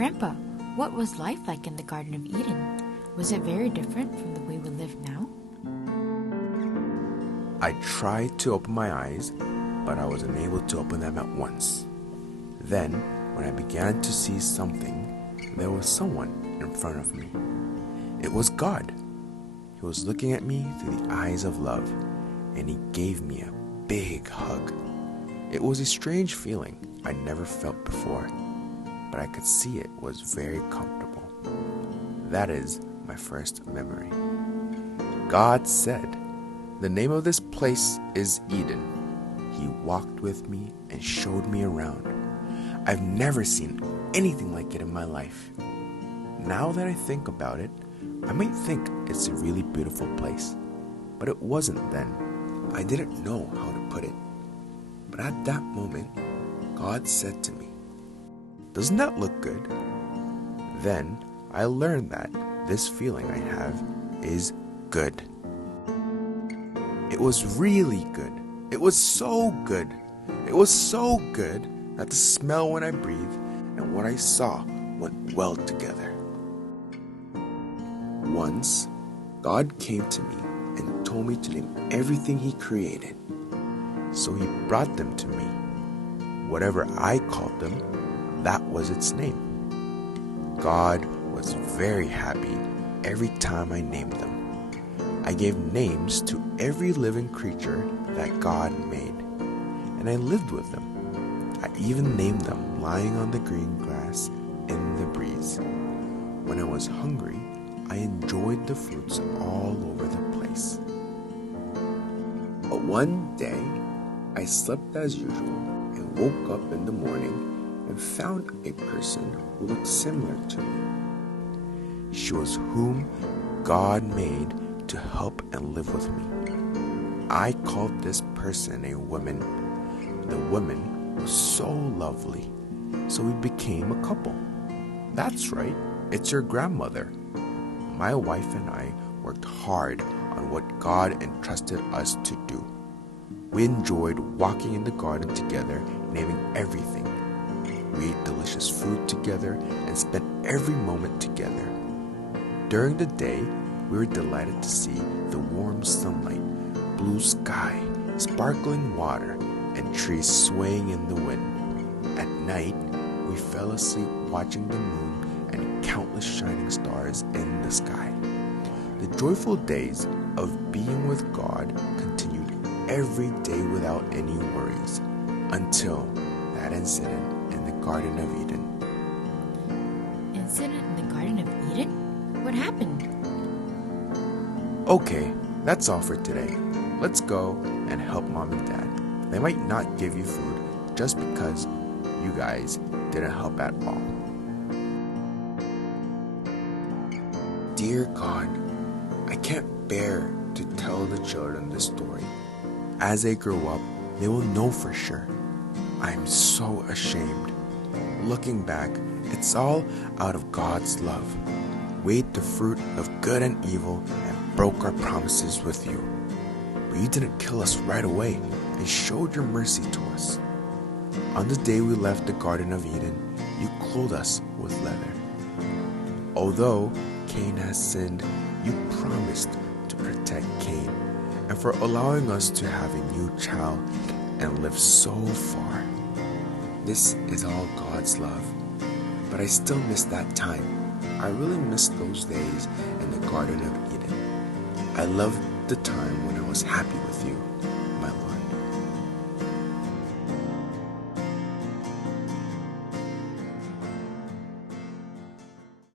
Grandpa, what was life like in the Garden of Eden? Was it very different from the way we live now? I tried to open my eyes, but I was unable to open them at once. Then, when I began to see something, there was someone in front of me. It was God. He was looking at me through the eyes of love, and he gave me a big hug. It was a strange feeling I never felt before, but I could see it was very comfortable. That is my first memory. God said, "The name of this place is Eden." He walked with me and showed me around. I've never seen anything like it in my life. Now that I think about it, I might think it's a really beautiful place, but it wasn't then. I didn't know how to put it. But at that moment, God said to me, "Doesn't that look good?" Then I learned that this feeling I have is good. It was really good. It was so good. It was so good that the smell when I breathed and what I saw went well together. Once, God came to me and told me to name everything he created. So he brought them to me. Whatever I called them, that was its name. God was very happy every time I named them. I gave names to every living creature that God made, and I lived with them. I even named them lying on the green grass in the breeze. When I was hungry, I enjoyed the fruits all over the place. But one day, I slept as usual and woke up in the morning and found a person who looked similar to me. She was whom God made to help and live with me. I called this person a woman. The woman was so lovely, so we became a couple. That's right, it's your grandmother. My wife and I worked hard on what God entrusted us to do. We enjoyed walking in the garden together, naming everything. We ate delicious food together and spent every moment together. During the day, we were delighted to see the warm sunlight, blue sky, sparkling water, and trees swaying in the wind. At night, we fell asleep watching the moon and countless shining stars in the sky. The joyful days of being with God continued every day without any worries, until that incident in the Garden of Eden. Incident in the Garden of Eden? What happened? Okay, that's all for today. Let's go and help Mom and Dad. They might not give you food just because you guys didn't help at all. Dear God, I can't bear to tell the children this story. As they grow up, they will know for sure. I am so ashamed. Looking back, it's all out of God's love. We ate the fruit of good and evil and broke our promises with you. But you didn't kill us right away and showed your mercy to us. On the day we left the Garden of Eden, you clothed us with leather. Although Cain has sinned, you promised to protect Cain and for allowing us to have a new child and live so far. This is all God's love, but I still miss that time. I really miss those days in the Garden of Eden. I loved the time when I was happy with you.